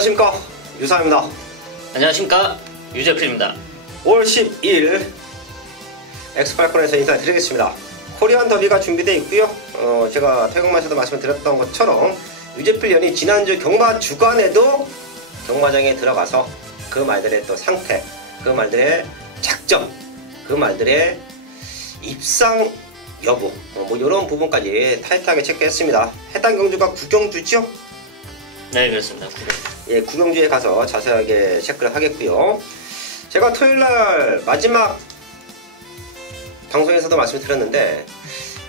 안녕하십니까, 유사입니다. 안녕하십니까, 유재필입니다. 5월 12일 엑스팔콘에서 인사드리겠습니다. 코리안 더비가 준비되어 있고요. 제가 태국마에서도 말씀드렸던 것처럼 유재필 연이 지난주 경마 주간에도 경마장에 들어가서 그 말들의 또 상태, 그 말들의 작전, 그 말들의 입상 여부, 뭐 이런 부분까지 타이트하게 체크했습니다. 해당 경주가 구경주죠? 네, 그렇습니다. 구경주. 예, 구경주에 가서 자세하게 체크를 하겠고요. 제가 토요일날 마지막 방송에서도 말씀드렸는데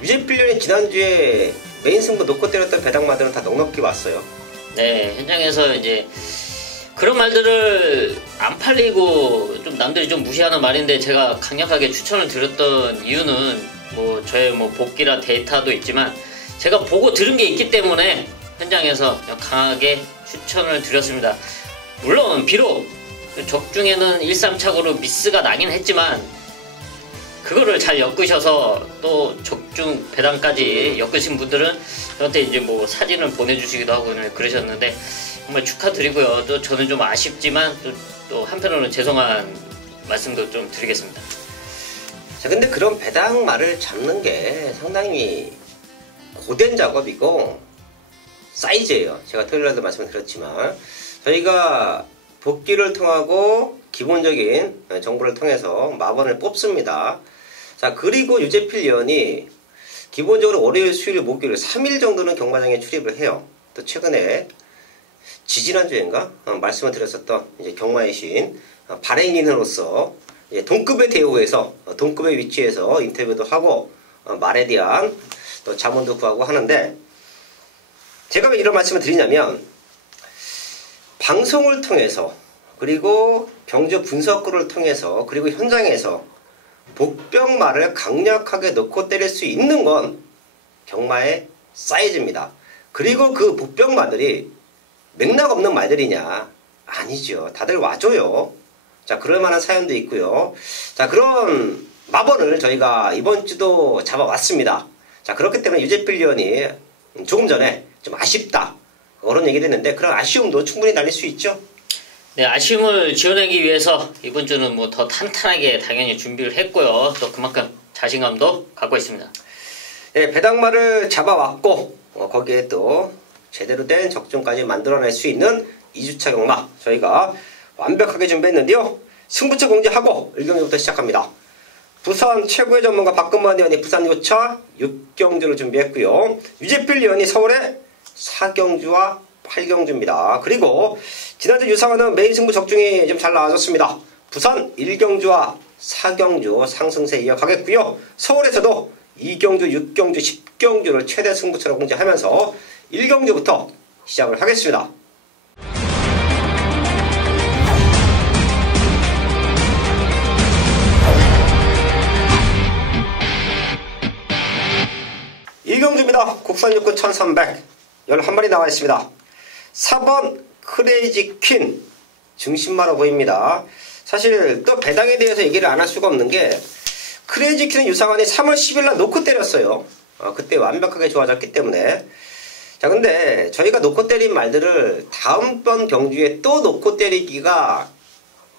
유재필 연이 지난주에 메인 승부 놓고 때렸던 배당마들은 다 넉넉히 왔어요. 네, 현장에서 이제 그런 말들을 안 팔리고 좀 남들이 좀 무시하는 말인데 제가 강력하게 추천을 드렸던 이유는 뭐 저의 뭐 복기라 데이터도 있지만 제가 보고 들은 게 있기 때문에 현장에서 강하게 추천을 드렸습니다. 물론 비록 적중에는 1, 3착으로 미스가 나긴 했지만 그거를 잘 엮으셔서 또 적중 배당까지 엮으신 분들은 저한테 이제 뭐 사진을 보내주시기도 하고 그러셨는데 정말 축하드리고요. 또 저는 좀 아쉽지만 또 한편으로는 죄송한 말씀도 좀 드리겠습니다. 자, 근데 그런 배당말을 잡는 게 상당히 고된 작업이고 사이즈예요. 제가 토요일에도 말씀을 드렸지만 저희가 복귀를 통하고 기본적인 정보를 통해서 마번을 뽑습니다. 자, 그리고 유재필 연이 기본적으로 월요일, 수요일, 목요일 3일 정도는 경마장에 출입을 해요. 또 최근에 지지난주인가 말씀을 드렸었던 이제 경마의 신 발행인으로서 동급의 대우에서 동급의 위치에서 인터뷰도 하고 말에 대한 또 자문도 구하고 하는데 제가 왜 이런 말씀을 드리냐면 방송을 통해서 그리고 경주 분석글을 통해서 그리고 현장에서 복병말을 강력하게 넣고 때릴 수 있는 건 경마의 사이즈입니다. 그리고 그 복병말들이 맥락 없는 말들이냐? 아니죠. 다들 와줘요. 자, 그럴 만한 사연도 있고요. 자, 그런 마번을 저희가 이번 주도 잡아왔습니다. 자, 그렇기 때문에 유재필 위원이 조금 전에 좀 아쉽다 그런 얘기를 했는데 그런 아쉬움도 충분히 달릴 수 있죠. 네, 아쉬움을 지어내기 위해서 이번 주는 뭐 더 탄탄하게 당연히 준비를 했고요. 또 그만큼 자신감도 갖고 있습니다. 네, 배당말을 잡아왔고 거기에 또 제대로 된 적중까지 만들어낼 수 있는 2주차 경마 저희가 완벽하게 준비했는데요. 승부처 공지하고 1경기부터 시작합니다. 부산 최고의 전문가 박근만 의원이 부산 요차 6경주를 준비했고요. 유재필 의원이 서울에 4경주와 8경주입니다. 그리고 지난주 유상하는 메인 승부 적중이 좀 잘 나와줬습니다. 부산 1경주와 4경주 상승세 이어가겠고요. 서울에서도 2경주, 6경주, 10경주를 최대 승부처로 공지하면서 1경주부터 시작을 하겠습니다. 이경주입니다. 국산 육군 1300 11마리 나와 있습니다. 4번 크레이지 퀸 중심마로 보입니다. 사실 또 배당에 대해서 얘기를 안 할 수가 없는 게 크레이지 퀸은 유상환이 3월 10일날 놓고 때렸어요. 그때 완벽하게 좋아졌기 때문에. 자, 근데 저희가 놓고 때린 말들을 다음번 경주에 또 놓고 때리기가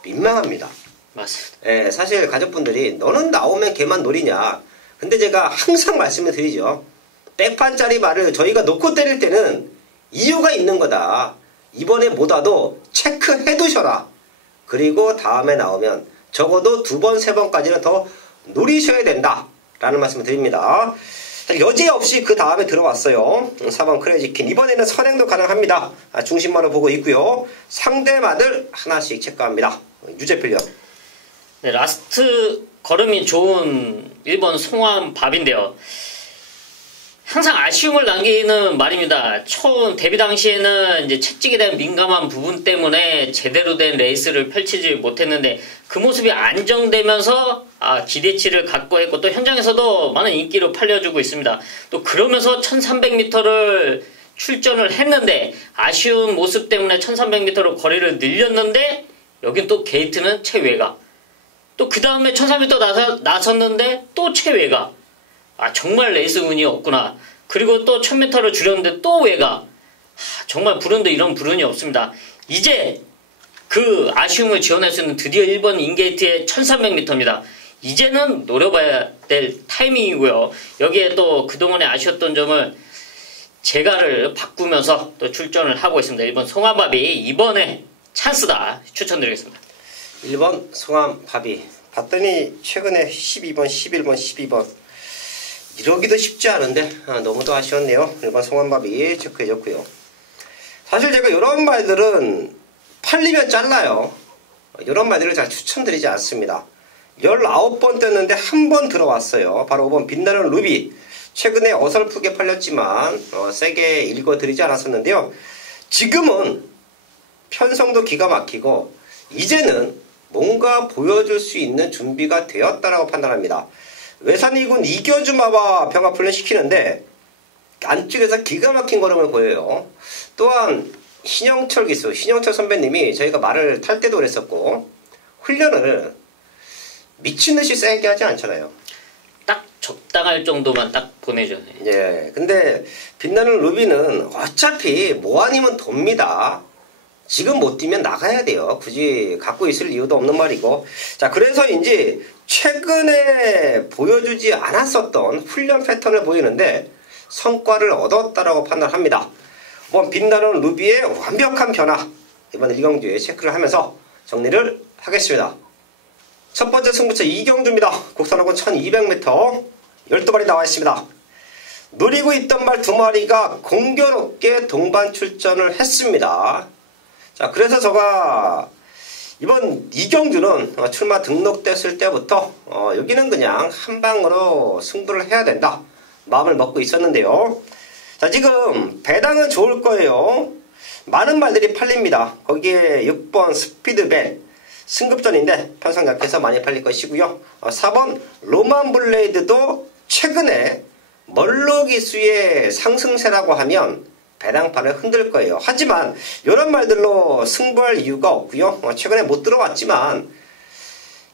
민망합니다. 맞습니다. 예, 사실 가족분들이 너는 나오면 걔만 노리냐. 근데 제가 항상 말씀을 드리죠. 백판짜리 말을 저희가 놓고 때릴 때는 이유가 있는 거다. 이번에 못 와도 체크해 두셔라. 그리고 다음에 나오면 적어도 2번, 3번까지는 더 노리셔야 된다. 라는 말씀을 드립니다. 여지없이 그 다음에 들어왔어요. 4번 크레이지킨. 이번에는 선행도 가능합니다. 중심만을 보고 있고요. 상대마들 하나씩 체크합니다. 유재필 형. 네, 라스트 걸음이 좋은 1번 송환 밥인데요. 항상 아쉬움을 남기는 말입니다. 처음 데뷔 당시에는 이제 채찍에 대한 민감한 부분 때문에 제대로 된 레이스를 펼치지 못했는데 그 모습이 안정되면서 기대치를 갖고 했고 또 현장에서도 많은 인기로 팔려주고 있습니다. 또 그러면서 1300m를 출전을 했는데 아쉬운 모습 때문에 1300m로 거리를 늘렸는데 여긴 또 게이트는 최외가 또 그 다음에 1300m 나섰는데 또 최외가 정말 레이스 운이 없구나. 그리고 또 1000m를 줄였는데 또 외가 정말 불운도 이런 불운이 없습니다. 이제 그 아쉬움을 지원할 수 있는 드디어 1번 인게이트의 1300m입니다. 이제는 노려봐야 될 타이밍이고요. 여기에 또 그동안에 아쉬웠던 점을 제가를 바꾸면서 또 출전을 하고 있습니다. 1번 송암밥이 이번에 찬스다 추천드리겠습니다. 1번 송암밥이 봤더니 최근에 12번, 11번, 12번 이러기도 쉽지 않은데 너무도 아쉬웠네요. 1번 송암밥이 체크해줬고요. 사실 제가 이런 말들은 팔리면 잘라요. 이런 말들을 잘 추천드리지 않습니다. 19번 떴는데 한 번 들어왔어요. 바로 5번 빛나는 루비. 최근에 어설프게 팔렸지만 세게 읽어드리지 않았었는데요. 지금은 편성도 기가 막히고 이제는 뭔가 보여줄 수 있는 준비가 되었다라고 판단합니다. 외산이군 이겨주마와 병합 훈련시키는데 안쪽에서 기가 막힌 걸음을 보여요. 또한 신영철 기수, 신영철 선배님이 저희가 말을 탈 때도 그랬었고 훈련을 미친듯이 세게 하지 않잖아요. 딱 적당할 정도만 딱 보내죠. 예, 근데 빛나는 루비는 어차피 뭐 아니면 돕니다. 지금 못 뛰면 나가야 돼요. 굳이 갖고 있을 이유도 없는 말이고. 자, 그래서인지 최근에 보여주지 않았었던 훈련 패턴을 보이는데 성과를 얻었다라고 판단합니다. 이번 빛나는 루비의 완벽한 변화, 이번 1경주에 체크를 하면서 정리를 하겠습니다. 첫 번째 승부처 이경주입니다. 국산호군 1200m 12발이 나와 있습니다. 노리고 있던 말 2마리가 공교롭게 동반 출전을 했습니다. 자, 그래서 제가 이번 이경주는 출마 등록됐을 때부터 여기는 그냥 한 방으로 승부를 해야 된다 마음을 먹고 있었는데요. 자, 지금 배당은 좋을 거예요. 많은 말들이 팔립니다. 거기에 6번 스피드밴 승급전인데 편성 약해서 많이 팔릴 것이고요. 4번 로만 블레이드도 최근에 멀로 기수의 상승세라고 하면 배당판을 흔들 거예요. 하지만 이런 말들로 승부할 이유가 없고요. 최근에 못 들어왔지만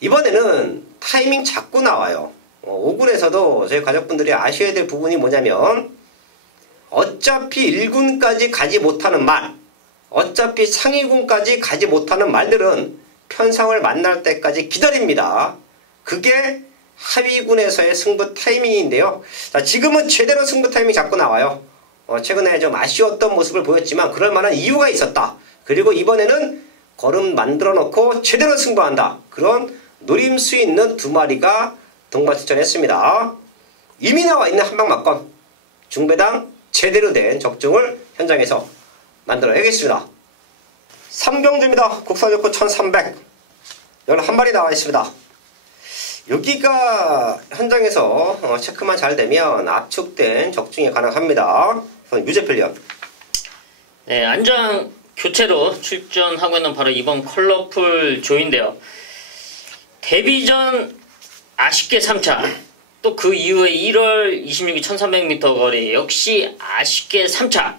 이번에는 타이밍 잡고 나와요. 5군에서도 저희 가족분들이 아셔야 될 부분이 뭐냐면 어차피 1군까지 가지 못하는 말, 어차피 상위군까지 가지 못하는 말들은 편성을 만날 때까지 기다립니다. 그게 하위군에서의 승부 타이밍인데요. 자, 지금은 제대로 승부 타이밍 잡고 나와요. 최근에 좀 아쉬웠던 모습을 보였지만 그럴 만한 이유가 있었다. 그리고 이번에는 걸음 만들어 놓고 제대로 승부한다. 그런 노림수 있는 2마리가 동반 출전했습니다. 이미 나와 있는 한방막건 중배당 제대로 된 적중을 현장에서 만들어야겠습니다. 3경주입니다. 국산요코 1300 11마리 나와 있습니다. 여기가 현장에서 체크만 잘 되면 압축된 적중이 가능합니다. 유재필련. 네, 안장 교체로 출전하고 있는 바로 이번 컬러풀 조인데요. 데뷔전 아쉽게 3차, 또 그 이후에 1월 26일 1300m 거리 역시 아쉽게 3차,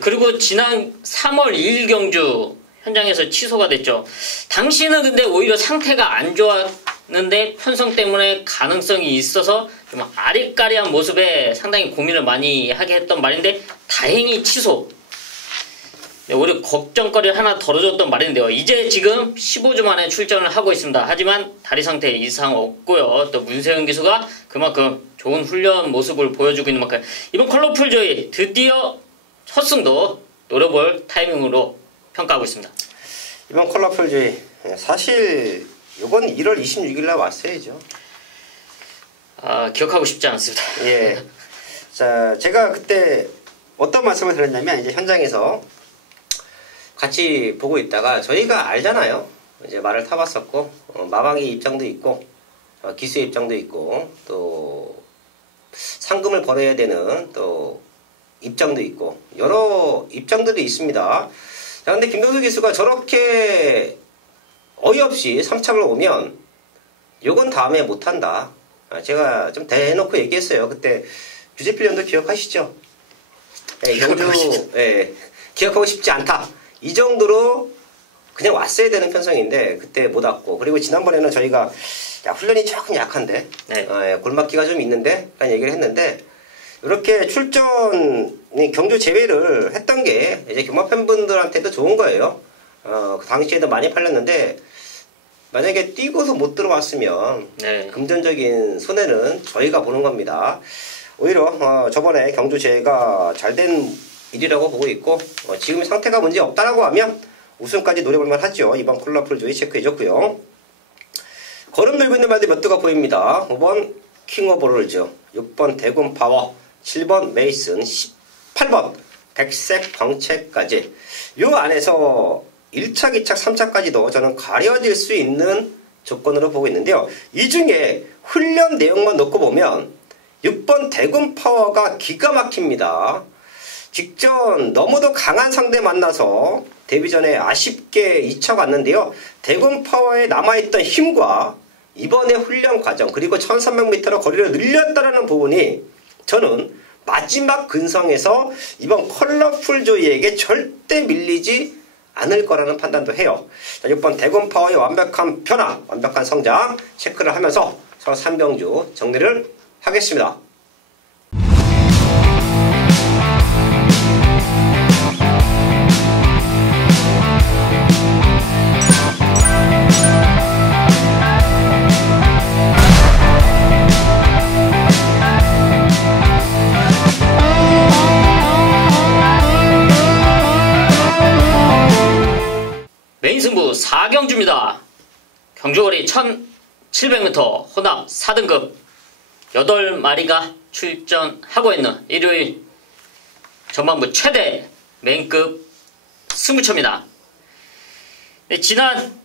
그리고 지난 3월 2일 경주 현장에서 취소가 됐죠. 당시는 근데 오히려 상태가 안 좋았는데 편성 때문에 가능성이 있어서 좀 아리까리한 모습에 상당히 고민을 많이 하게 했던 말인데 다행히 취소. 오히려 걱정거리를 하나 덜어줬던 말인데요. 이제 지금 15주 만에 출전을 하고 있습니다. 하지만 다리 상태 이상 없고요. 또 문세윤 기수가 그만큼 좋은 훈련 모습을 보여주고 있는 만큼 이번 컬러풀 조이 드디어 첫 승도 노려볼 타이밍으로 평가하고 있습니다. 이번 컬러풀 조이 사실 이건 1월 26일날 왔어야죠. 기억하고 싶지 않습니다. 예. 자, 제가 그때 어떤 말씀을 드렸냐면 이제 현장에서 같이 보고 있다가 저희가 알잖아요. 이제 말을 타봤었고 마방이 입장도 있고 기수의 입장도 있고 또 상금을 벌어야 되는 또 입장도 있고 여러 입장들이 있습니다. 자, 근데 김동수 기수가 저렇게 어이없이 3착을 오면 요건 다음에 못한다. 제가 좀 대놓고 얘기했어요. 그때 유재필련도 기억하시죠? 예, 경주 기억하고 싶지 않다. 이 정도로 그냥 왔어야 되는 편성인데 그때 못 왔고, 그리고 지난번에는 저희가 야, 훈련이 조금 약한데 골맞기가 좀 있는데 라는 얘기를 했는데 이렇게 출전 경주 제외를 했던 게 이제 경마 팬분들한테도 좋은 거예요. 그 당시에도 많이 팔렸는데 만약에 뛰고서 못 들어왔으면 네. 금전적인 손해는 저희가 보는 겁니다. 오히려 저번에 경주제가 잘된 일이라고 보고 있고 지금 상태가 문제 없다라고 하면 우승까지 노려볼만 하죠. 이번 콜라풀조이 체크해줬고요. 걸음 들고 있는 말들 몇 두가 보입니다. 5번 킹 오브 롤즈, 6번 대군 파워, 7번 메이슨, 18번 백색 광채까지 이 안에서 1차, 2차, 3차까지도 저는 가려질 수 있는 조건으로 보고 있는데요. 이 중에 훈련 내용만 놓고 보면 6번 대군 파워가 기가 막힙니다. 직전 너무도 강한 상대 만나서 데뷔 전에 아쉽게 2차 갔는데요. 대군 파워에 남아있던 힘과 이번에 훈련 과정 그리고 1300m로 거리를 늘렸다는 부분이 저는 마지막 근성에서 이번 컬러풀 조이에게 절대 밀리지 않을 거라는 판단도 해요. 자, 6번 대군 파워의 완벽한 변화, 완벽한 성장 체크를 하면서 서울 3경주 정리를 하겠습니다. 메인 승부 4경주입니다. 경주거리 1700m 혼합 4등급 8마리가 출전하고 있는 일요일 전반부 최대 메인급 승부처입니다. 네, 지난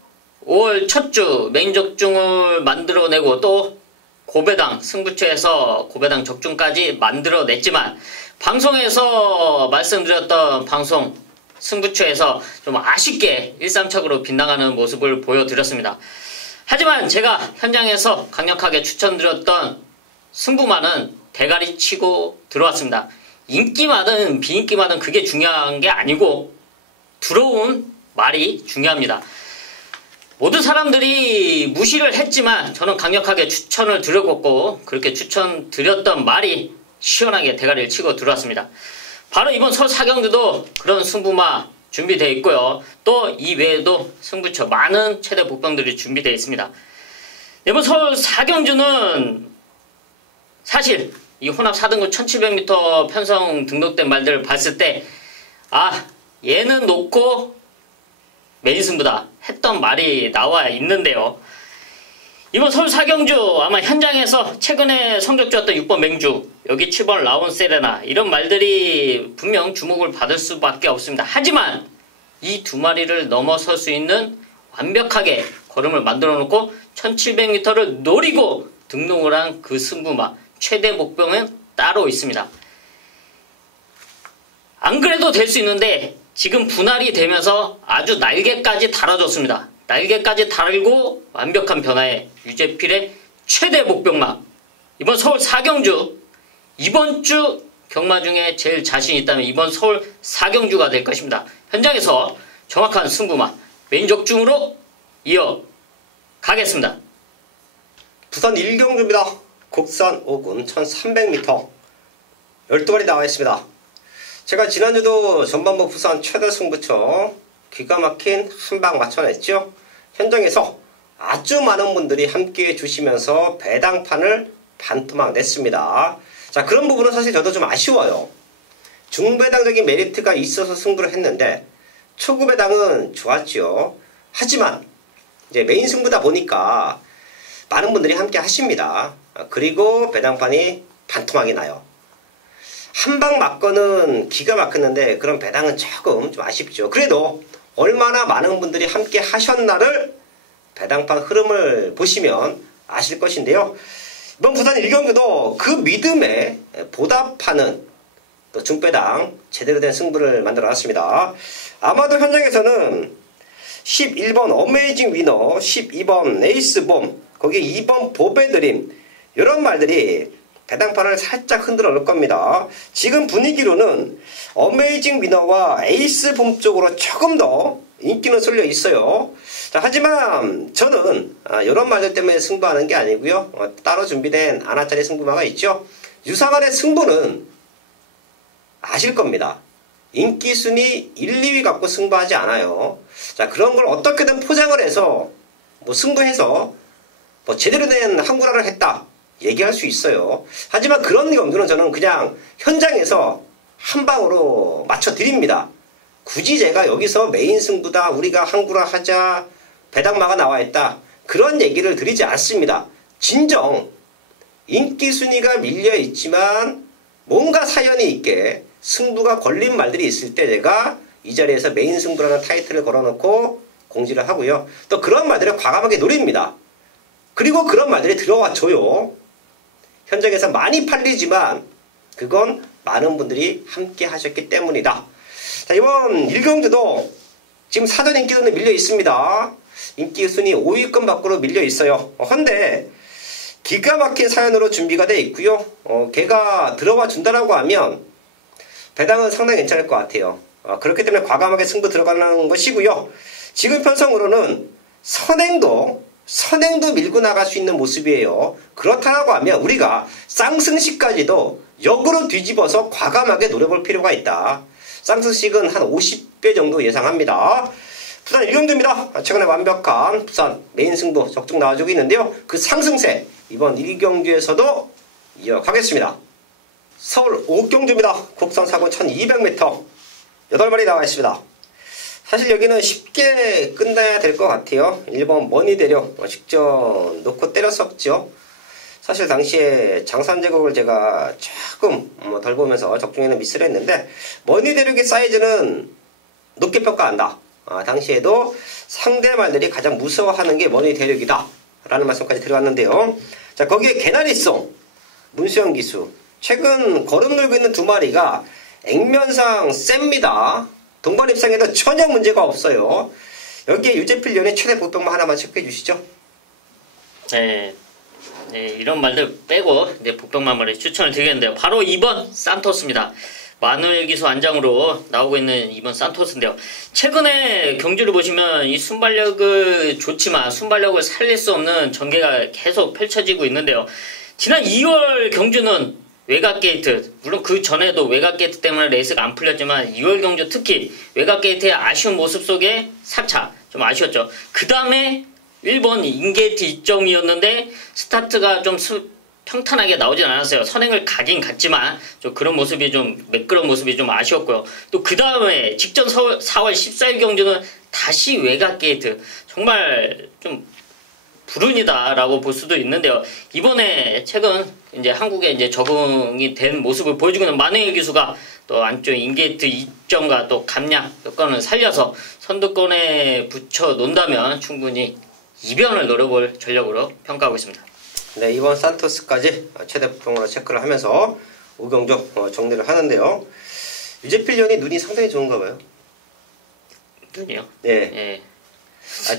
5월 첫 주 메인 적중을 만들어내고 또 고배당 승부처에서 고배당 적중까지 만들어냈지만 방송에서 말씀드렸던 방송 승부처에서 좀 아쉽게 일상적으로 빗나가는 모습을 보여드렸습니다. 하지만 제가 현장에서 강력하게 추천드렸던 승부만은 대가리 치고 들어왔습니다. 인기만은 비인기만은 그게 중요한 게 아니고 들어온 말이 중요합니다. 모든 사람들이 무시를 했지만 저는 강력하게 추천을 드렸고 그렇게 추천드렸던 말이 시원하게 대가리를 치고 들어왔습니다. 바로 이번 서울 4경주도 그런 승부마 준비되어 있고요. 또 이외에도 승부처 많은 최대 복병들이 준비되어 있습니다. 이번 서울 4경주는 사실 이 혼합 4등급 1700m 편성 등록된 말들을 봤을 때 얘는 놓고 메인 승부다 했던 말이 나와 있는데요. 이번 서울 4경주 아마 현장에서 최근에 성적 좋았던 6번 맹주, 여기 7번 라온 세레나 이런 말들이 분명 주목을 받을 수밖에 없습니다. 하지만 이 두 마리를 넘어설 수 있는 완벽하게 걸음을 만들어 놓고 1700m를 노리고 등록을 한 그 승부마 최대 목표는 따로 있습니다. 안 그래도 될 수 있는데 지금 분할이 되면서 아주 날개까지 달아줬습니다. 날개까지 달고 완벽한 변화에 유재필의 최대 목병마 이번 서울 4경주 이번 주 경마 중에 제일 자신 있다면 이번 서울 4경주가 될 것입니다. 현장에서 정확한 승부마 메인 적중으로 이어가겠습니다. 부산 1경주입니다. 국산 5군 1300m 12마리 나와 있습니다. 제가 지난주도 전반부 부산 최대 승부처 기가 막힌 한방 맞춰냈죠. 현장에서 아주 많은 분들이 함께해 주시면서 배당판을 반토막 냈습니다. 자, 그런 부분은 사실 저도 좀 아쉬워요. 중배당적인 메리트가 있어서 승부를 했는데 초급배당은 좋았죠. 하지만 이제 메인 승부다 보니까 많은 분들이 함께 하십니다. 그리고 배당판이 반토막이 나요. 한방 맞거는 기가 막혔는데 그런 배당은 조금 좀 아쉽죠. 그래도 얼마나 많은 분들이 함께 하셨나를 배당판 흐름을 보시면 아실 것인데요. 이번 부산 1경주도 그 믿음에 보답하는 또 중배당 제대로 된 승부를 만들어 놨습니다. 아마도 현장에서는 11번 어메이징 위너, 12번 에이스봄, 거기 2번 보배드림 이런 말들이 배당판을 살짝 흔들어 놓을 겁니다. 지금 분위기로는 어메이징 위너와 에이스봄 쪽으로 조금 더 인기는 쏠려 있어요. 자, 하지만 저는 이런 말들 때문에 승부하는 게 아니고요. 따로 준비된 아나짜리 승부마가 있죠. 유상한의 승부는 아실 겁니다. 인기 순위 1, 2위 갖고 승부하지 않아요. 자, 그런 걸 어떻게든 포장을 해서 뭐 승부해서 뭐 제대로 된 한구라를 했다 얘기할 수 있어요. 하지만 그런 경우는 저는 그냥 현장에서 한 방으로 맞춰 드립니다. 굳이 제가 여기서 메인 승부다, 우리가 한구라 하자, 배당마가 나와 있다, 그런 얘기를 드리지 않습니다. 진정 인기 순위가 밀려 있지만 뭔가 사연이 있게 승부가 걸린 말들이 있을 때 제가 이 자리에서 메인 승부라는 타이틀을 걸어놓고 공지를 하고요. 또 그런 말들을 과감하게 노립니다. 그리고 그런 말들이 들어와 줘요. 현장에서 많이 팔리지만 그건 많은 분들이 함께 하셨기 때문이다. 자, 이번 1경주도 지금 사전 인기 순위 밀려 있습니다. 인기 순위 5위권 밖으로 밀려 있어요. 헌데 기가 막힌 사연으로 준비가 되어 있고요. 걔가 들어와 준다라고 하면 배당은 상당히 괜찮을 것 같아요. 그렇기 때문에 과감하게 승부 들어가는 것이고요. 지금 편성으로는 선행도 밀고 나갈 수 있는 모습이에요. 그렇다라고 하면 우리가 쌍승식까지도 역으로 뒤집어서 과감하게 노려볼 필요가 있다. 쌍승식은 한 50배 정도 예상합니다. 부산 1경주입니다. 최근에 완벽한 부산 메인 승부 적중 나와주고 있는데요. 그 상승세 이번 1경주에서도 이어가겠습니다. 서울 5경주입니다. 국산 사고 1200m 8마리 나와 있습니다. 사실 여기는 쉽게 끝나야 될 것 같아요. 1번 머니대륙 직전 놓고 때렸었죠. 사실 당시에 장산제국을 제가 조금 덜 보면서 적중에는 미스를 했는데 머니대륙의 사이즈는 높게 평가한다. 당시에도 상대 말들이 가장 무서워하는 게 머니대륙이다 라는 말씀까지 들어갔는데요. 자, 거기에 개나리송 문수영 기수 최근 걸음 놀고 있는 두 마리가 액면상 셉니다. 동반 입상에도 전혀 문제가 없어요. 여기에 유재필련의 최대 복병만 하나만 체크해 주시죠. 네, 이런 말들 빼고 이제 복병만물에 추천을 드리겠는데요. 바로 2번 산토스입니다. 마누엘 기수 안장으로 나오고 있는 2번 산토스인데요. 최근에 경주를 보시면 이 순발력을 좋지만 순발력을 살릴 수 없는 전개가 계속 펼쳐지고 있는데요. 지난 2월 경주는 외곽 게이트, 물론 그 전에도 외곽 게이트 때문에 레이스가 안 풀렸지만 2월 경주 특히 외곽 게이트의 아쉬운 모습 속에 4차 좀 아쉬웠죠. 그 다음에 1번 인게이트 2점이었는데 스타트가 좀 평탄하게 나오진 않았어요. 선행을 가긴 갔지만 좀 그런 모습이 좀 매끄러운 모습이 좀 아쉬웠고요. 또 그 다음에 직전 4월 14일 경주는 다시 외곽 게이트, 정말 좀 불운이다라고 볼 수도 있는데요. 이번에 최근 이제 한국에 이제 적응이 된 모습을 보여주고 있는 마누엘 기수가 또 안쪽 인게이트 2점과 또 감량 여건을 살려서 선두권에 붙여 놓는다면 충분히 이변을 노려볼 전력으로 평가하고 있습니다. 네, 이번 산토스까지 최대 복병으로 체크를 하면서 5경주 정리를 하는데요. 유재필련이 눈이 상당히 좋은가 봐요. 눈이요? 네.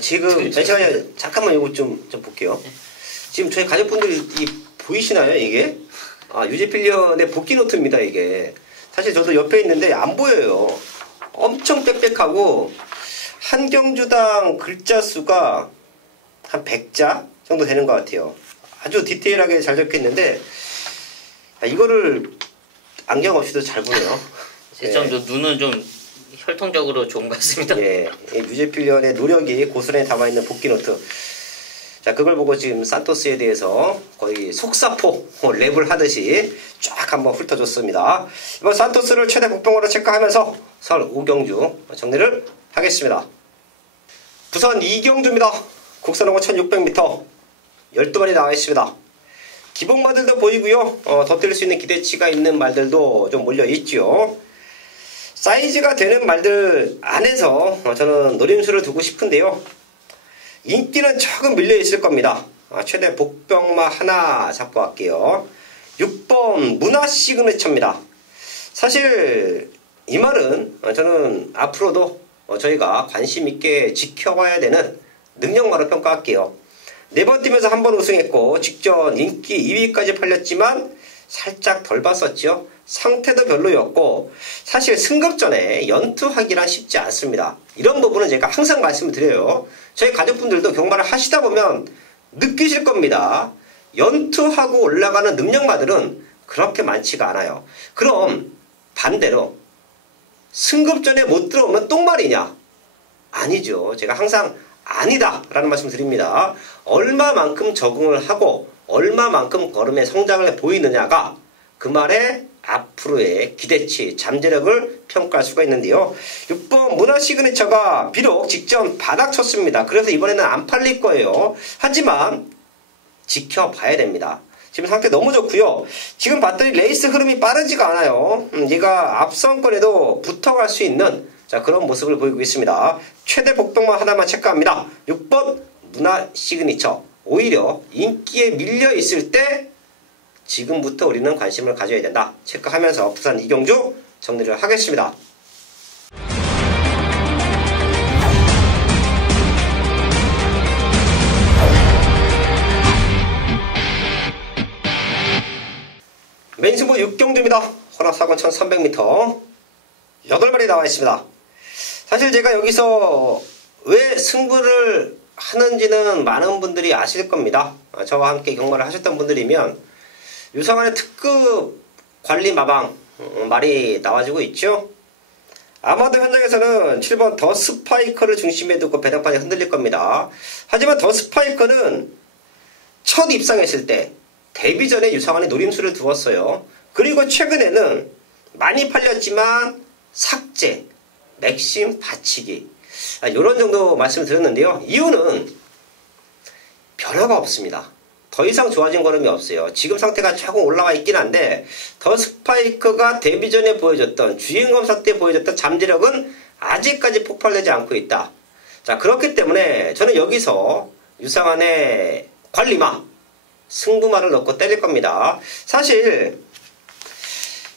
지금 잠깐만 이거 좀 볼게요. 지금 저희 가족분들이 보이시나요 이게? 유재필련의 복귀 노트입니다 이게. 사실 저도 옆에 있는데 안 보여요. 엄청 빽빽하고 한 경주당 글자 수가 한 100자 정도 되는 것 같아요. 아주 디테일하게 잘 적혀있는데 이거를 안경 없이도 잘 보네요. 실정도 눈은 좀 혈통적으로 좋은 것 같습니다. 예, 유재필련의 노력이 고스란히 담아있는 복귀 노트. 자, 그걸 보고 지금 산토스에 대해서 거의 속사포 랩을 하듯이 쫙 한번 훑어줬습니다. 이번 산토스를 최대 복병으로 체크하면서 서울 5경주 정리를 하겠습니다. 부산 2경주입니다. 국산홍어 1600m 12마리 나와 있습니다. 기복 말들도 보이고요. 더 뛸 수 있는 기대치가 있는 말들도 좀 몰려 있죠. 사이즈가 되는 말들 안에서 저는 노림수를 두고 싶은데요. 인기는 조금 밀려 있을 겁니다. 최대 복병마 하나 잡고 갈게요. 6번 문화 시그니처입니다. 사실 이 말은 저는 앞으로도 저희가 관심 있게 지켜봐야 되는 능력마로 평가할게요. 4번 팀에서 한 번 우승했고 직전 인기 2위까지 팔렸지만 살짝 덜 봤었죠. 상태도 별로였고 사실 승급 전에 연투하기란 쉽지 않습니다. 이런 부분은 제가 항상 말씀을 드려요. 저희 가족분들도 경마를 하시다 보면 느끼실 겁니다. 연투하고 올라가는 능력마들은 그렇게 많지가 않아요. 그럼 반대로 승급전에 못 들어오면 똥말이냐? 아니죠. 제가 항상 아니다 라는 말씀 드립니다. 얼마만큼 적응을 하고 얼마만큼 걸음의 성장을 보이느냐가 그 말의 앞으로의 기대치, 잠재력을 평가할 수가 있는데요. 6번 문화 시그니처가 비록 직전 바닥 쳤습니다. 그래서 이번에는 안 팔릴 거예요. 하지만 지켜봐야 됩니다. 지금 상태 너무 좋고요. 지금 봤더니 레이스 흐름이 빠르지가 않아요. 얘가 앞선권에도 붙어갈 수 있는 그런 모습을 보이고 있습니다. 최대 복동만 하나만 체크합니다. 6번 문화 시그니처. 오히려 인기에 밀려 있을 때 지금부터 우리는 관심을 가져야 된다. 체크하면서 부산 이경주 정리를 하겠습니다. 메인 승부 6경주입니다. 혼합사건 1300m 8마리 나와 있습니다. 사실 제가 여기서 왜 승부를 하는지는 많은 분들이 아실 겁니다. 저와 함께 경마를 하셨던 분들이면 유성환의 특급 관리 마방 말이 나와주고 있죠. 아마도 현장에서는 7번 더 스파이커를 중심에 두고 배당판이 흔들릴 겁니다. 하지만 더 스파이커는 첫 입상했을 때 데뷔 전에 유성환이 노림수를 두었어요. 그리고 최근에는 많이 팔렸지만 삭제, 맥심, 받치기 이런 정도 말씀을 드렸는데요. 이유는 변화가 없습니다. 더 이상 좋아진 걸음이 없어요. 지금 상태가 조금 올라가 있긴 한데 더 스파이크가 데뷔 전에 보여줬던 주행검사 때 보여줬던 잠재력은 아직까지 폭발되지 않고 있다. 자, 그렇기 때문에 저는 여기서 유상환의 관리마 승부마를 넣고 때릴 겁니다. 사실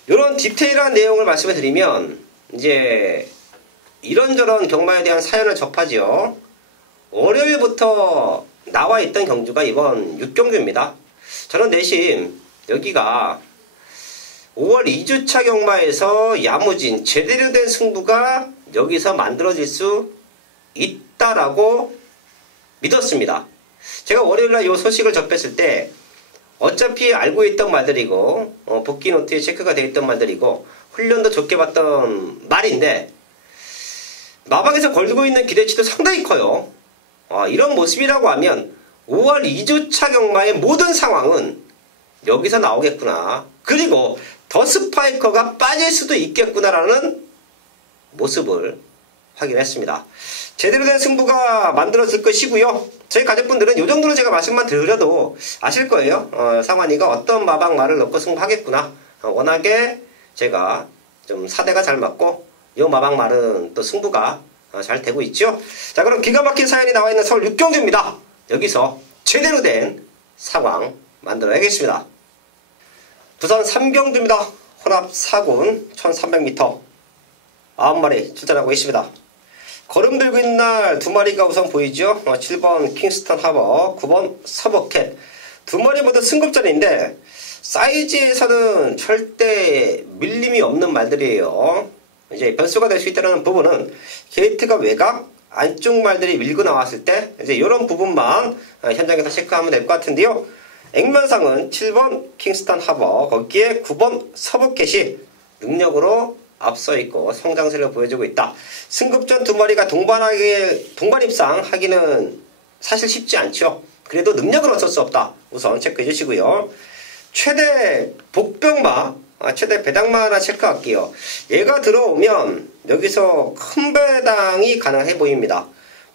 이런 디테일한 내용을 말씀을 드리면 이제 이런저런 경마에 대한 사연을 접하지요. 월요일부터 나와 있던 경주가 이번 6경주입니다. 저는 내심 여기가 5월 2주차 경마에서 야무진 제대로 된 승부가 여기서 만들어질 수 있다라고 믿었습니다. 제가 월요일날 이 소식을 접했을 때 어차피 알고 있던 말들이고 복귀 노트에 체크가 되어 있던 말들이고 훈련도 좋게 봤던 말인데 마방에서 걸고 있는 기대치도 상당히 커요. 이런 모습이라고 하면 5월 2주차 경마의 모든 상황은 여기서 나오겠구나. 그리고 더 스파이커가 빠질 수도 있겠구나라는 모습을 확인했습니다. 제대로 된 승부가 만들어질 것이고요. 저희 가족분들은 이 정도로 제가 말씀만 드려도 아실 거예요. 상환이가 어떤 마방 말을 넣고 승부하겠구나. 워낙에 제가 좀 사대가 잘 맞고 이 마방 말은 또 승부가 잘 되고 있죠. 자, 그럼 기가 막힌 사연이 나와 있는 서울 6경주입니다. 여기서 제대로 된 상황 만들어야겠습니다. 부산 3경주입니다. 혼합 4군 1300m 9마리 출전하고 있습니다. 걸음 들고 있는 날 2마리가 우선 보이죠. 7번 킹스턴 하버, 9번 서버캣. 2마리 모두 승급전인데 사이즈에서는 절대 밀림이 없는 말들이에요. 이제 변수가 될 수 있다는 부분은 게이트가 외곽, 안쪽 말들이 밀고 나왔을 때 이제 이런 부분만 현장에서 체크하면 될 것 같은데요. 액면상은 7번 킹스턴 하버, 거기에 9번 서버캣이 능력으로 앞서 있고 성장세를 보여주고 있다. 승급전 2마리가 동반 입상하기는 사실 쉽지 않죠. 그래도 능력은 어쩔 수 없다. 우선 체크해 주시고요. 최대 복병마, 최대 배당마 하나 체크할게요. 얘가 들어오면 여기서 큰 배당이 가능해 보입니다.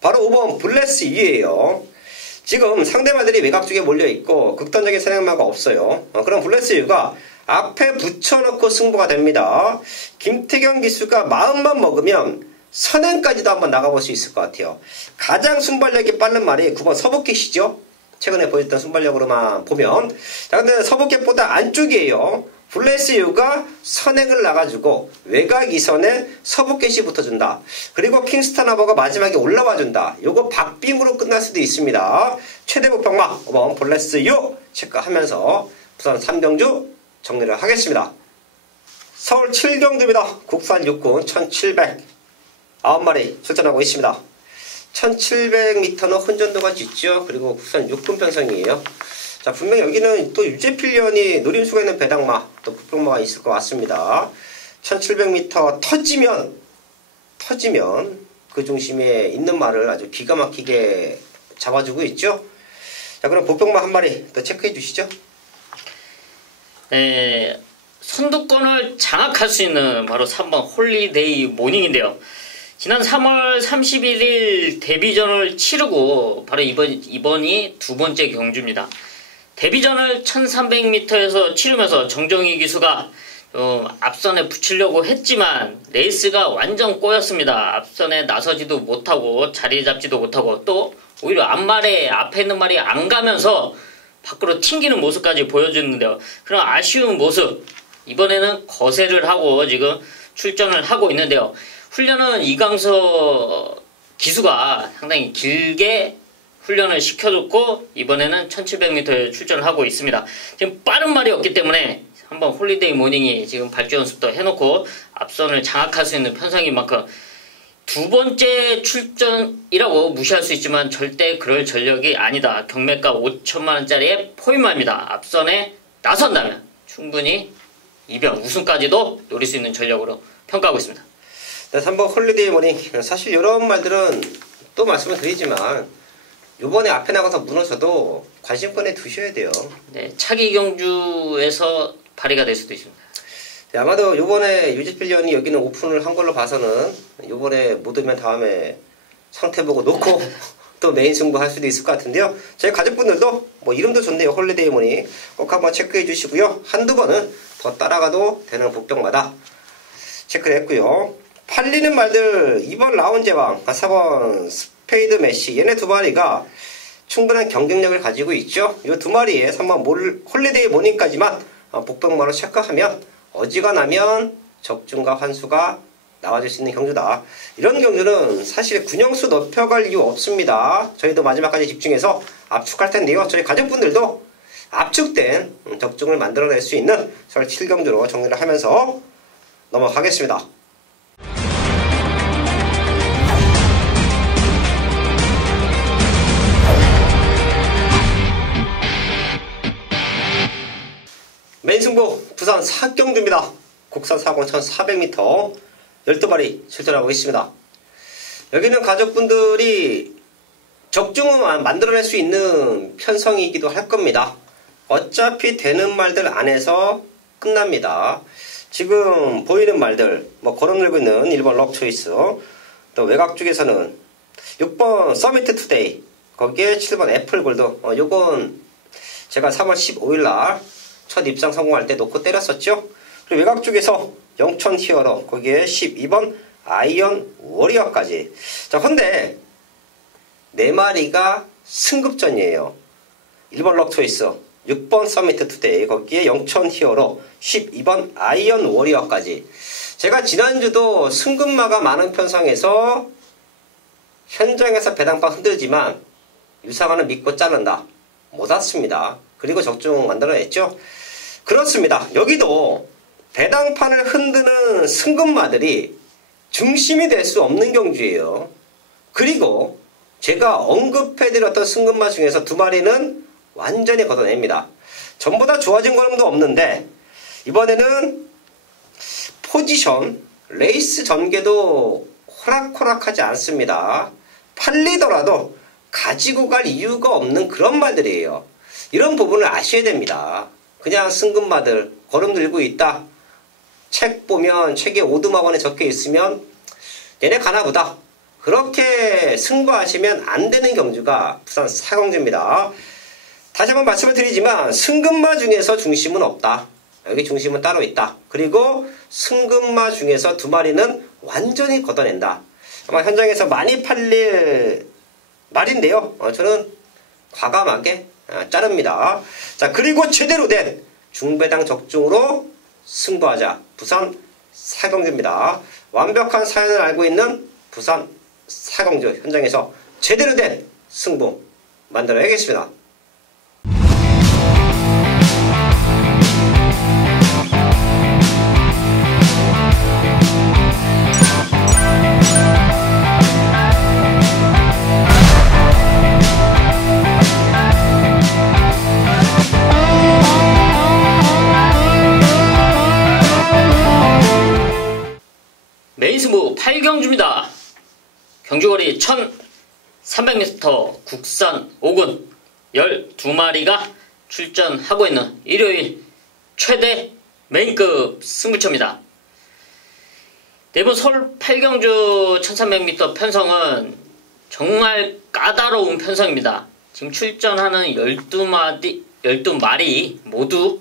바로 5번 블레스 U예요. 지금 상대마들이 외곽 쪽에 몰려있고 극단적인 선행마가 없어요. 그럼 블레스 U가 앞에 붙여놓고 승부가 됩니다. 김태경 기수가 마음만 먹으면 선행까지도 한번 나가볼 수 있을 것 같아요. 가장 순발력이 빠른 말이 9번 서브캣이죠. 최근에 보였던 순발력으로만 보면. 자, 근데 서브캣보다 안쪽이에요. 블레스유가 선행을 나가지고 외곽 이선에 서브캣이 붙어준다. 그리고 킹스턴 하버가 마지막에 올라와준다. 요거 박빙으로 끝날 수도 있습니다. 최대 복병마 5번 블레스유 체크하면서 부산 3경주 정리를 하겠습니다. 서울 7경주입니다. 국산 6군 1700 9마리 출전하고 있습니다. 1700m는 혼전도가 짙죠. 그리고 국산 6군 편성이에요. 자, 분명히 여기는 또 유재필련이 노림수가 있는 배당마, 또 복병마가 있을 것 같습니다. 1700m 터지면 그 중심에 있는 말을 아주 기가 막히게 잡아주고 있죠. 자, 그럼 복병마 한 마리 더 체크해 주시죠. 네, 선두권을 장악할 수 있는 바로 3번 홀리데이 모닝인데요. 지난 3월 31일 데뷔전을 치르고 바로 이번이 두 번째 경주입니다. 데뷔전을 1300m에서 치르면서 정정희 기수가 앞선에 붙이려고 했지만 레이스가 완전 꼬였습니다. 앞선에 나서지도 못하고 자리 잡지도 못하고 또 오히려 앞에 있는 말이 안 가면서 밖으로 튕기는 모습까지 보여주는데요. 그런 아쉬운 모습 이번에는 거세를 하고 지금 출전을 하고 있는데요. 훈련은 이강서 기수가 상당히 길게 훈련을 시켜줬고 이번에는 1700m에 출전을 하고 있습니다. 지금 빠른 말이 없기 때문에 한번 홀리데이 모닝이 지금 발주 연습도 해놓고 앞선을 장악할 수 있는 편성인 만큼 두 번째 출전이라고 무시할 수 있지만 절대 그럴 전력이 아니다. 경매가 5천만원짜리의 포인마입니다. 앞선에 나선다면 충분히 이변 우승까지도 노릴 수 있는 전력으로 평가하고 있습니다. 네, 3번 홀리데이 모닝. 사실 이런 말들은 또 말씀을 드리지만 요번에 앞에 나가서 무너져도 관심권에 두셔야 돼요. 네, 차기 경주에서 발휘가 될 수도 있습니다. 네, 아마도 요번에 유지필련이 여기는 오픈을 한 걸로 봐서는 요번에 못 오면 다음에 상태 보고 놓고 또 메인 승부할 수도 있을 것 같은데요. 저희 가족분들도 뭐 이름도 좋네요. 홀리데이 모닝 꼭 한번 체크해 주시고요. 한두 번은 더 따라가도 되는 복병마다 체크를 했고요. 팔리는 말들 2번 라운제왕, 4번 스페이드 메시 얘네 두 마리가 충분한 경쟁력을 가지고 있죠. 이 두 마리에 3번 홀리데이 모닝까지만 복병마로 체크하면 어지간하면 적중과 환수가 나와줄 수 있는 경주다. 이런 경주는 사실 군영수 높여갈 이유 없습니다. 저희도 마지막까지 집중해서 압축할 텐데요. 저희 가족분들도 압축된 적중을 만들어낼 수 있는 설 7경주로 정리를 하면서 넘어가겠습니다. 메인 승부 부산 사경주입니다. 국산 사공 1400m 12마리 출전하고 있습니다. 여기는 가족분들이 적중을 만들어낼 수 있는 편성이기도 할 겁니다. 어차피 되는 말들 안에서 끝납니다. 지금 보이는 말들 뭐 걸어늘고 있는 1번 럭초이스, 또 외곽 쪽에서는 6번 서미트 투데이, 거기에 7번 애플골드. 요건 제가 3월 15일날 첫 입상 성공할 때 놓고 때렸었죠. 그리고 외곽 쪽에서 영천 히어로, 거기에 12번 아이언 워리어까지. 자, 근데 4마리가 승급전이에요. 1번 럭초이스, 6번 서미트 투데이, 거기에 영천 히어로, 12번 아이언 워리어까지. 제가 지난주도 승급마가 많은 편성에서 현장에서 배당판 흔들지만 유상하는 믿고 자른다. 못 왔습니다. 그리고 적중 만들어냈죠. 그렇습니다. 여기도 배당판을 흔드는 승급마들이 중심이 될 수 없는 경주예요. 그리고 제가 언급해드렸던 승급마 중에서 2마리는 완전히 걷어냅니다. 전부 다 좋아진 걸음도 없는데 이번에는 포지션, 레이스 전개도 호락호락하지 않습니다. 팔리더라도 가지고 갈 이유가 없는 그런 말들이에요. 이런 부분을 아셔야 됩니다. 그냥 승급마들 걸음 들고 있다. 책 보면 책에 오두막원에 적혀 있으면 얘네 가나보다. 그렇게 승부하시면 안 되는 경주가 부산 사경주입니다. 다시 한번 말씀을 드리지만 승급마 중에서 중심은 없다. 여기 중심은 따로 있다. 그리고 승급마 중에서 2마리는 완전히 걷어낸다. 아마 현장에서 많이 팔릴 말인데요. 저는 과감하게 자릅니다. 자, 그리고 제대로 된 중배당 적중으로 승부하자. 부산 사경주입니다. 완벽한 사연을 알고 있는 부산 사경주 현장에서 제대로 된 승부 만들어야겠습니다. 경주거리 1300m 국산 5군 12마리가 출전하고 있는 일요일 최대 메인급 승부처입니다. 이번 서울 8경주 1300m 편성은 정말 까다로운 편성입니다. 지금 출전하는 12마리 모두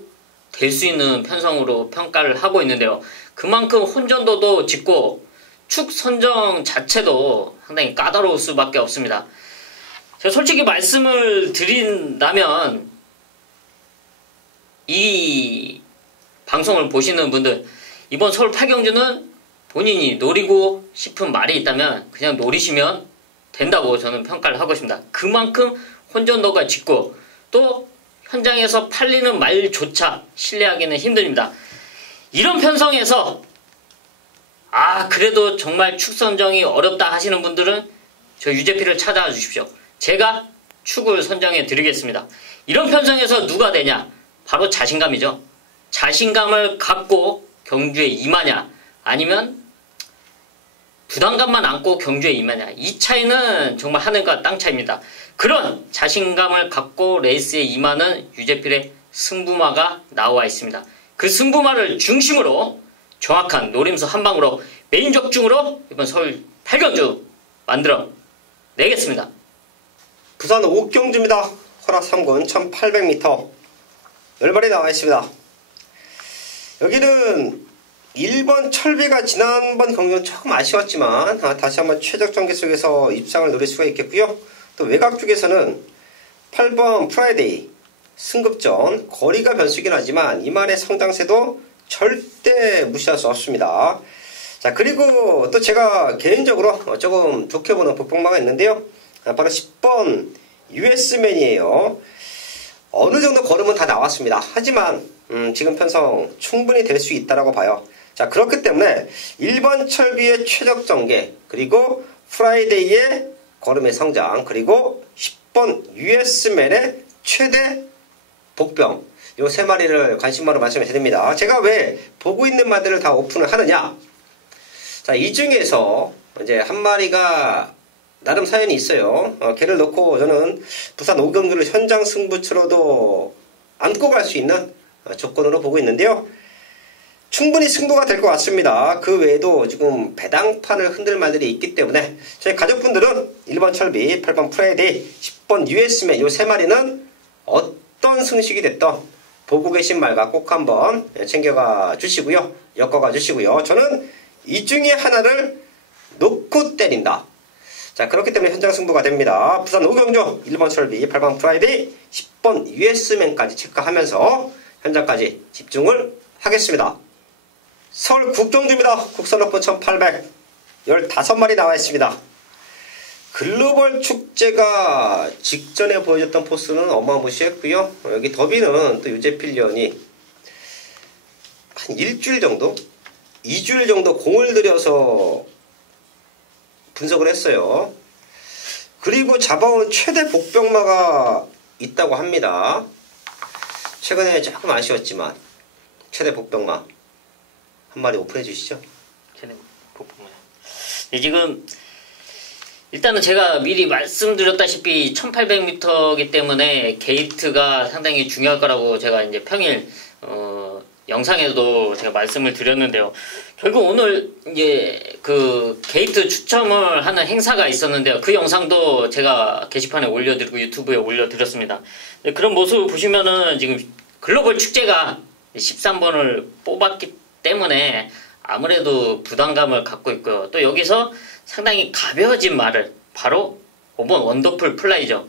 될 수 있는 편성으로 평가를 하고 있는데요. 그만큼 혼전도도 짙고 축 선정 자체도 상당히 까다로울 수밖에 없습니다. 제가 솔직히 말씀을 드린다면 이 방송을 보시는 분들, 이번 서울 8경주는 본인이 노리고 싶은 말이 있다면 그냥 노리시면 된다고 저는 평가를 하고 있습니다. 그만큼 혼전도가 짙고 또 현장에서 팔리는 말조차 신뢰하기는 힘듭니다. 이런 편성에서 그래도 정말 축 선정이 어렵다 하시는 분들은 저 유재필을 찾아와 주십시오. 제가 축을 선정해 드리겠습니다. 이런 편성에서 누가 되냐? 바로 자신감이죠. 자신감을 갖고 경주에 임하냐, 아니면 부담감만 안고 경주에 임하냐, 이 차이는 정말 하늘과 땅 차이입니다. 그런 자신감을 갖고 레이스에 임하는 유재필의 승부마가 나와 있습니다. 그 승부마를 중심으로 정확한 노림수 한 방으로 메인 적중으로 이번 서울 8경주 만들어 내겠습니다. 부산 5경주입니다. 허락 3군 1800m 10마리 나와 있습니다. 여기는 1번 철비가 지난번 경기는 조금 아쉬웠지만 다시 한번 최적 전개 속에서 입상을 노릴 수가 있겠고요. 또 외곽 쪽에서는 8번 프라이데이 승급전, 거리가 변수긴 하지만 이만의 성장세도 절대 무시할 수 없습니다. 자, 그리고 또 제가 개인적으로 조금 좋게 보는 복복마가 있는데요. 바로 10번 US맨이에요. 어느 정도 걸음은 다 나왔습니다. 하지만 지금 편성 충분히 될 수 있다라고 봐요. 자, 그렇기 때문에 1번 철비의 최적 전개, 그리고 프라이데이의 걸음의 성장, 그리고 10번 US맨의 최대 복병, 요 세 마리를 관심마로 말씀을 드립니다. 제가 왜 보고 있는 마들을 다 오픈을 하느냐? 자, 이 중에서 이제 한 마리가 나름 사연이 있어요. 걔를 놓고 저는 부산 5경주를 현장 승부처로도 안고 갈 수 있는 조건으로 보고 있는데요. 충분히 승부가 될 것 같습니다. 그 외에도 지금 배당판을 흔들 말들이 있기 때문에 저희 가족분들은 1번 철비, 8번 프라이데이, 10번 US맨 요 세 마리는 어떤 승식이 됐던 보고 계신 말과 꼭 한번 챙겨가 주시고요. 엮어가 주시고요. 저는 이 중에 하나를 놓고 때린다. 자, 그렇기 때문에 현장 승부가 됩니다. 부산 5경주 1번 철비, 8번 프라이데이, 10번 US맨까지 체크하면서 현장까지 집중을 하겠습니다. 서울 국경주입니다. 국산 오픈 1800 15마리 나와 있습니다. 글로벌 축제가 직전에 보여줬던 포스는 어마무시했고요. 여기 더비는 또 유재필련이 한 일주일 정도? 2주일 정도 공을 들여서 분석을 했어요. 그리고 잡아온 최대 복병마가 있다고 합니다. 최근에 조금 아쉬웠지만 최대 복병마 한 마리 오픈해 주시죠. 최대 복병마. 지금 일단은 제가 미리 말씀드렸다시피 1800m이기 때문에 게이트가 상당히 중요할 거라고 제가 이제 평일 영상에도 제가 말씀을 드렸는데요. 결국 오늘 이제 그 게이트 추첨을 하는 행사가 있었는데요. 그 영상도 제가 게시판에 올려드리고 유튜브에 올려드렸습니다. 그런 모습을 보시면은 지금 글로벌 축제가 13번을 뽑았기 때문에 아무래도 부담감을 갖고 있고요. 또 여기서 상당히 가벼워진 말을 바로 5번 원더풀 플라이죠.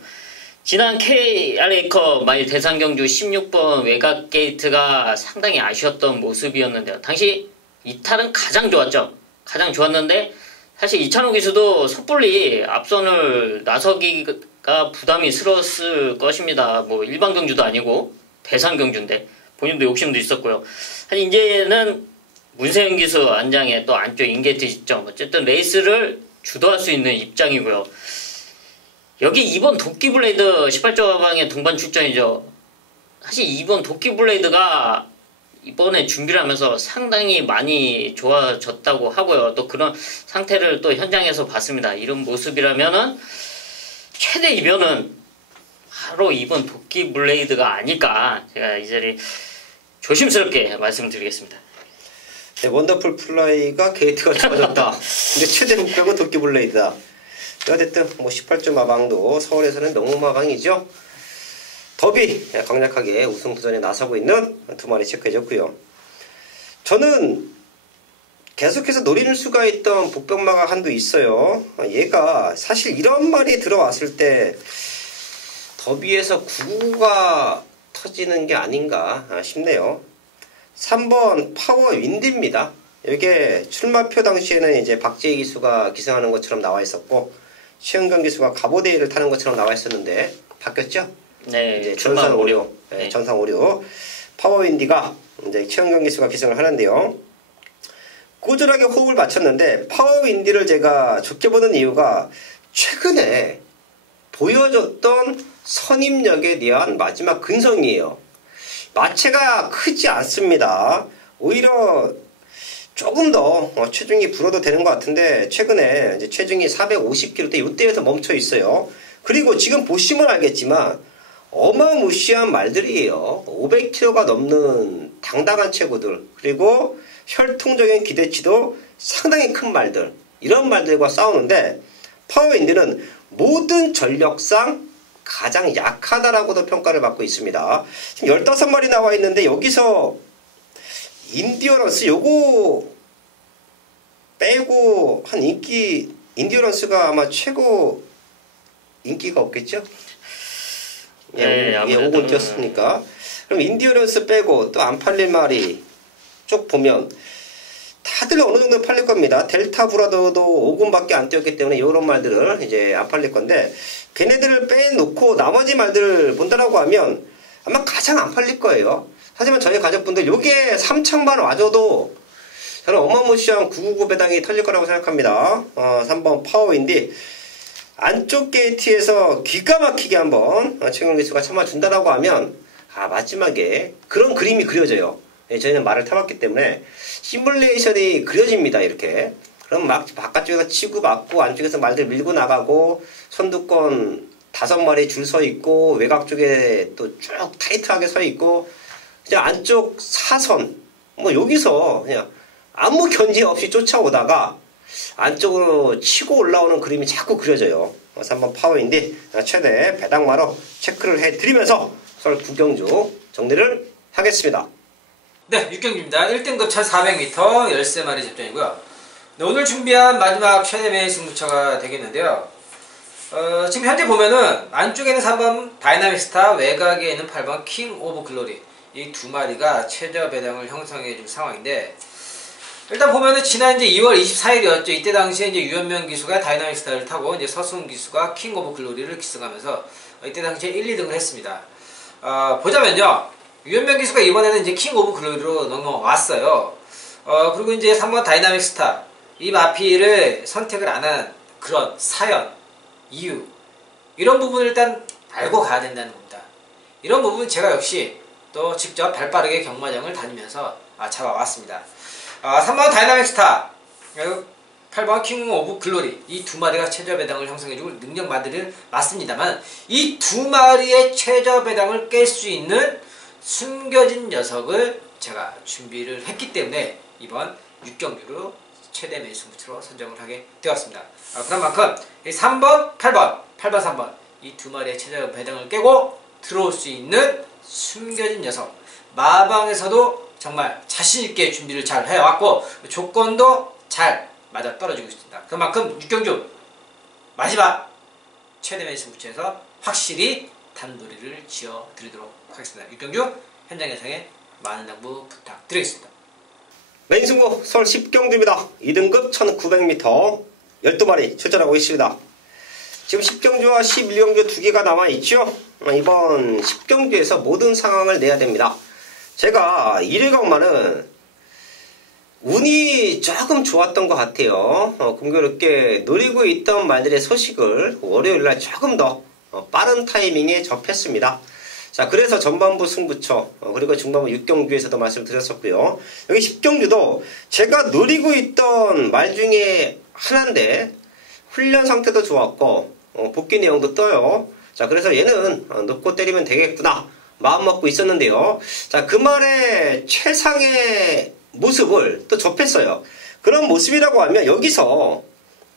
지난 KRA컵 마일 대상경주 16번 외곽 게이트가 상당히 아쉬웠던 모습이었는데요. 당시 이탈은 가장 좋았죠. 가장 좋았는데 사실 이찬호 기수도 섣불리 앞선을 나서기가 부담이스러웠을 것입니다. 뭐 일반 경주도 아니고 대상경주인데 본인도 욕심도 있었고요. 사실 이제는 문세영 기수 안장에 또 안쪽 인게이트 시점, 어쨌든 레이스를 주도할 수 있는 입장이고요. 여기 2번 도끼블레이드 18조 가방의 동반 출전이죠. 사실 2번 도끼블레이드가 이번에 준비를 하면서 상당히 많이 좋아졌다고 하고요. 또 그런 상태를 또 현장에서 봤습니다. 이런 모습이라면은 최대 이변은 바로 이번 도끼 블레이드가 아닐까, 제가 이 자리 조심스럽게 말씀드리겠습니다. 네, 원더풀 플라이가 게이트가 좋아졌다. 근데 최대 목표는 도끼 블레이드다. 어쨌든 뭐 18점 마방도 서울에서는 명문 마방이죠. 더비 강력하게 우승 도전에 나서고 있는 두 마리 체크해줬고요. 저는 계속해서 노릴 수가 있던 복병마가 한도 있어요. 얘가 사실 이런 말이 들어왔을 때 더비에서 9구가 터지는 게 아닌가 싶네요. 3번 파워 윈드입니다. 이게 출마표 당시에는 이제 박재희 기수가 기승하는 것처럼 나와 있었고 최은경 기수가 가보데이를 타는 것처럼 나와 있었는데 바뀌었죠? 네, 이제 전산 오류, 네. 전상 오류. 파워 윈디가 이제 최은경 기수가 기승을 하는데요. 꾸준하게 호흡을 맞췄는데 파워 윈디를 제가 좋게 보는 이유가 최근에 보여줬던 선임력에 대한 마지막 근성이에요. 마체가 크지 않습니다. 오히려 조금 더 체중이 불어도 되는 것 같은데 최근에 이제 체중이 450kg대 이때에서 멈춰 있어요. 그리고 지금 보시면 알겠지만 어마무시한 말들이에요. 500kg가 넘는 당당한 체구들, 그리고 혈통적인 기대치도 상당히 큰 말들, 이런 말들과 싸우는데 파워윈드는 모든 전력상 가장 약하다라고도 평가를 받고 있습니다. 지금 15마리 나와 있는데 여기서 인디어런스 요거 빼고 한 인디어런스가 아마 최고 인기가 없겠죠? 네, 예, 5군 뛰었으니까. 그럼 인디어런스 빼고 또 안 팔릴 말이 쭉 보면 다들 어느 정도 팔릴 겁니다. 델타 브라더도 5군밖에 안 뛰었기 때문에 이런 말들을 이제 안 팔릴 건데, 걔네들을 빼놓고 나머지 말들을 본다라고 하면 아마 가장 안 팔릴 거예요. 하지만 저희 가족분들 요게 3창만 와줘도 저는 어마무시한 999 배당이 털릴 거라고 생각합니다. 3번 파워윈디 안쪽 게이트에서 기가 막히게 한번 최근 기수가 참아준다라고 하면 마지막에 그런 그림이 그려져요. 저희는 말을 타봤기 때문에 시뮬레이션이 그려집니다. 이렇게. 그럼 막 바깥쪽에서 치고 맞고 안쪽에서 말들 밀고 나가고 선두권 5마리 줄 서 있고 외곽 쪽에 또 쭉 타이트하게 서 있고 그냥 안쪽 사선 뭐 여기서 그냥 아무 견제 없이 쫓아오다가 안쪽으로 치고 올라오는 그림이 자꾸 그려져요. 3번 파워인데 최대 배당마로 체크를 해드리면서 썰 구경주 정리를 하겠습니다. 네, 6경기입니다. 1등급 1400m 13마리 접전이고요. 네, 오늘 준비한 마지막 최대매의 승부처가 되겠는데요. 지금 현재 보면은 안쪽에는 3번 다이나믹 스타, 외곽에 있는 8번 킹 오브 글로리, 이 두 마리가 최저 배당을 형성해 줄 상황인데, 일단 보면은 지난 이제 2월 24일이었죠. 이때 당시에 이제 유현명 기수가 다이나믹 스타를 타고 이제 서승훈 기수가 킹 오브 글로리를 기승하면서 이때 당시에 1, 2등을 했습니다. 보자면요. 유현명 기수가 이번에는 이제 킹 오브 글로리로 넘어왔어요. 그리고 이제 3번 다이나믹 스타, 이 마피를 선택을 안 한 그런 사연, 이유, 이런 부분을 일단 알고 가야 된다는 겁니다. 이런 부분 제가 역시 또 직접 발빠르게 경마장을 다니면서 잡아왔습니다. 3번 다이나믹 스타, 8번 킹 오브 글로리, 이 두 마리가 최저 배당을 형성해줄 능력 마들은 맞습니다만 이 두 마리의 최저 배당을 깰 수 있는 숨겨진 녀석을 제가 준비를 했기 때문에 이번 6경기로 최대 매수무트로 선정을 하게 되었습니다. 그런 만큼 이 3번, 8번, 8번, 3번 이 두 마리의 최저 배당을 깨고 들어올 수 있는 숨겨진 녀석, 마방에서도 정말 자신있게 준비를 잘 해왔고 조건도 잘 맞아 떨어지고 있습니다. 그만큼 6경주 마지막 최대 매수무트에서 확실히 단도리를 지어 드리도록 하겠습니다. 6경주 현장 예상에 많은 당부 부탁드리겠습니다. 메인 승부 서울 10경주입니다. 2등급 1900m 12마리 출전하고 있습니다. 지금 10경주와 11경주 두 개가 남아있죠. 이번 10경주에서 모든 상황을 내야 됩니다. 제가 1회강만은 운이 조금 좋았던 것 같아요. 공교롭게 노리고 있던 말들의 소식을 월요일날 조금 더 빠른 타이밍에 접했습니다. 자, 그래서 전반부 승부처, 그리고 중반부 6경주에서도 말씀드렸었고요. 여기 10경주도 제가 노리고 있던 말 중에 하나인데, 훈련 상태도 좋았고, 복귀 내용도 떠요. 자, 그래서 얘는 놓고 때리면 되겠구나. 마음 먹고 있었는데요. 자, 그 말에 최상의 모습을 또 접했어요. 그런 모습이라고 하면 여기서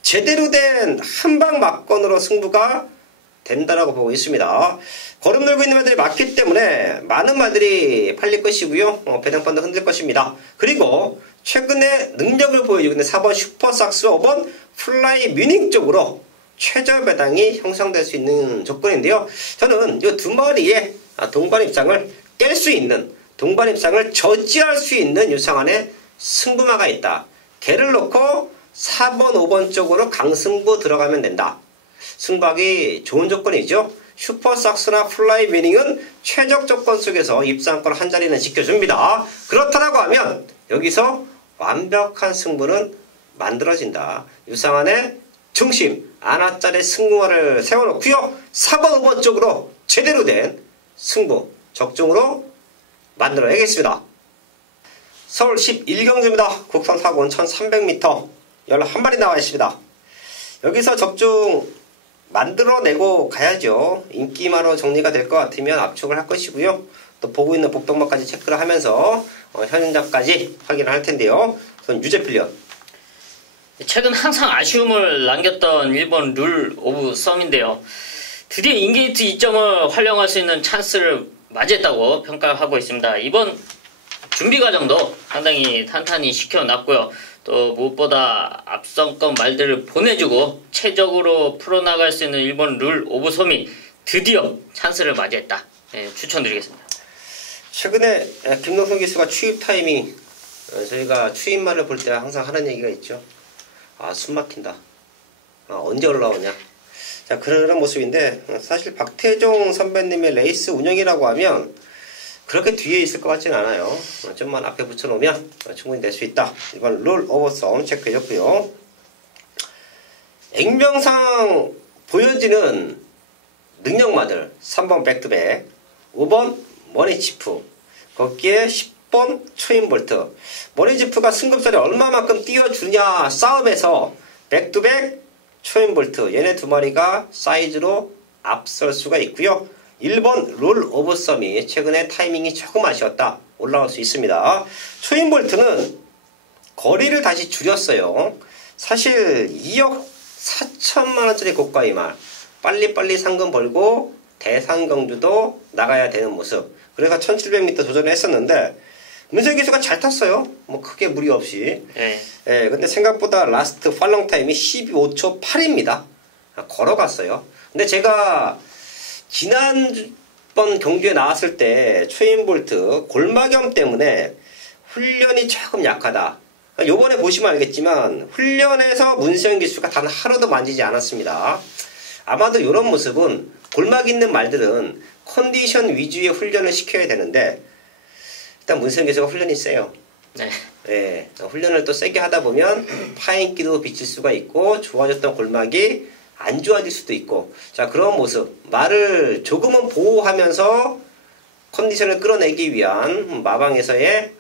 제대로 된 한방 막건으로 승부가 된다라고 보고 있습니다. 걸음 들고 있는 말들이 많기 때문에 많은 말들이 팔릴 것이고요. 배당판도 흔들 것입니다. 그리고 최근에 능력을 보여주고 있는 4번 슈퍼삭스, 5번 플라이 뮤닝 쪽으로 최저 배당이 형성될 수 있는 조건인데요. 저는 이 두 마리의 동반 입장을 깰 수 있는, 동반 입장을 저지할 수 있는 유상한의 승부마가 있다. 걔를 놓고 4번, 5번 쪽으로 강승부 들어가면 된다. 승부하기 좋은 조건이죠. 슈퍼삭스나 플라이 뮤닝은 최적 조건 속에서 입상권 한 자리는 지켜줍니다. 그렇다라고 하면 여기서 완벽한 승부는 만들어진다. 유상한의 중심, 아나짜리 승부마를 세워놓고요. 4번, 5번 쪽으로 제대로 된 승부, 적중으로 만들어야겠습니다. 서울 11경주입니다. 국산 4군 1300m 11마리 나와 있습니다. 여기서 적중 만들어내고 가야죠. 인기마로 정리가 될 것 같으면 압축을 할 것이고요. 또 보고 있는 복동마까지 체크를 하면서 현장까지 확인을 할 텐데요. 우선 유제필련. 최근 항상 아쉬움을 남겼던 일본 룰 오브 썸인데요. 드디어 인게이트 2점을 활용할 수 있는 찬스를 맞이했다고 평가하고 있습니다. 이번 준비 과정도 상당히 탄탄히 시켜놨고요. 또 무엇보다 앞선권 말들을 보내주고 최적으로 풀어나갈 수 있는 일본 룰 오브 솜이 드디어 찬스를 맞이했다. 추천드리겠습니다. 최근에 김동선 기수가 추입 타이밍, 저희가 추입말을 볼 때 항상 하는 얘기가 있죠. 숨 막힌다. 언제 올라오냐. 자, 그런 모습인데 사실 박태종 선배님의 레이스 운영이라고 하면 그렇게 뒤에 있을 것 같지는 않아요. 좀만 앞에 붙여놓으면 충분히 낼 수 있다. 이번 룰 오버썸 체크해줬고요. 액면상 보여지는 능력마들 3번 백투백, 5번 머니치프, 거기에 10번 초인볼트. 머니치프가 승급자를 얼마만큼 띄워주냐 싸움에서 백투백, 초인볼트 얘네 두 마리가 사이즈로 앞설 수가 있고요. 1번 룰 오브 썸이 최근에 타이밍이 조금 아쉬웠다. 올라올 수 있습니다. 초인볼트는 거리를 다시 줄였어요. 사실 2억 4천만원짜리 고가의 말 빨리빨리 상금 벌고 대상경주도 나가야 되는 모습. 그래서 1700m 도전을 했었는데 문세영 기수가 잘 탔어요. 뭐 크게 무리 없이. 근데 생각보다 라스트 팔롱 타임이 12초 8입니다. 걸어갔어요. 근데 제가 지난번 경주에 나왔을 때 초인볼트 골마겸 때문에 훈련이 조금 약하다. 요번에 보시면 알겠지만 훈련에서 문세영 기수가 단 하루도 만지지 않았습니다. 아마도 이런 모습은 골막 있는 말들은 컨디션 위주의 훈련을 시켜야 되는데 일단 문세영 기수가 훈련이 세요. 네. 훈련을 또 세게 하다 보면 파인기도 비칠 수가 있고 좋아졌던 골막이 안 좋아질 수도 있고, 자, 그런 모습 말을 조금은 보호하면서 컨디션을 끌어내기 위한 마방에서의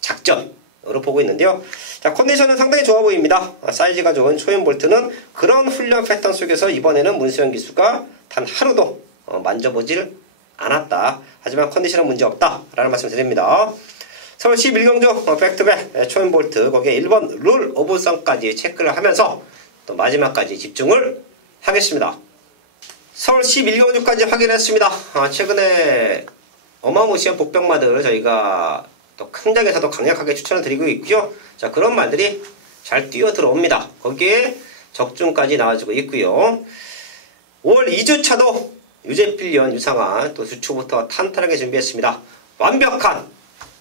작전으로 보고 있는데요. 자, 컨디션은 상당히 좋아 보입니다. 사이즈가 좋은 초인볼트는 그런 훈련 패턴 속에서 이번에는 문세영 기수가 단 하루도 만져보질 않았다. 하지만 컨디션은 문제없다 라는 말씀 드립니다. 서울 11경주 백투백 초인볼트 거기에 1번 룰 오브썸까지 체크를 하면서 또 마지막까지 집중을 하겠습니다. 서울 11경주까지 확인했습니다. 최근에 어마무시한 복병마들 저희가 또 큰 장에서도 강력하게 추천을 드리고 있고요. 자, 그런 말들이 잘 뛰어 들어옵니다. 거기에 적중까지 나와주고 있고요. 5월 2주차도 유제필련 유상한 또 주초부터 탄탄하게 준비했습니다. 완벽한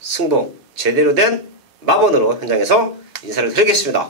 승부 제대로 된 마번으로 현장에서 인사를 드리겠습니다.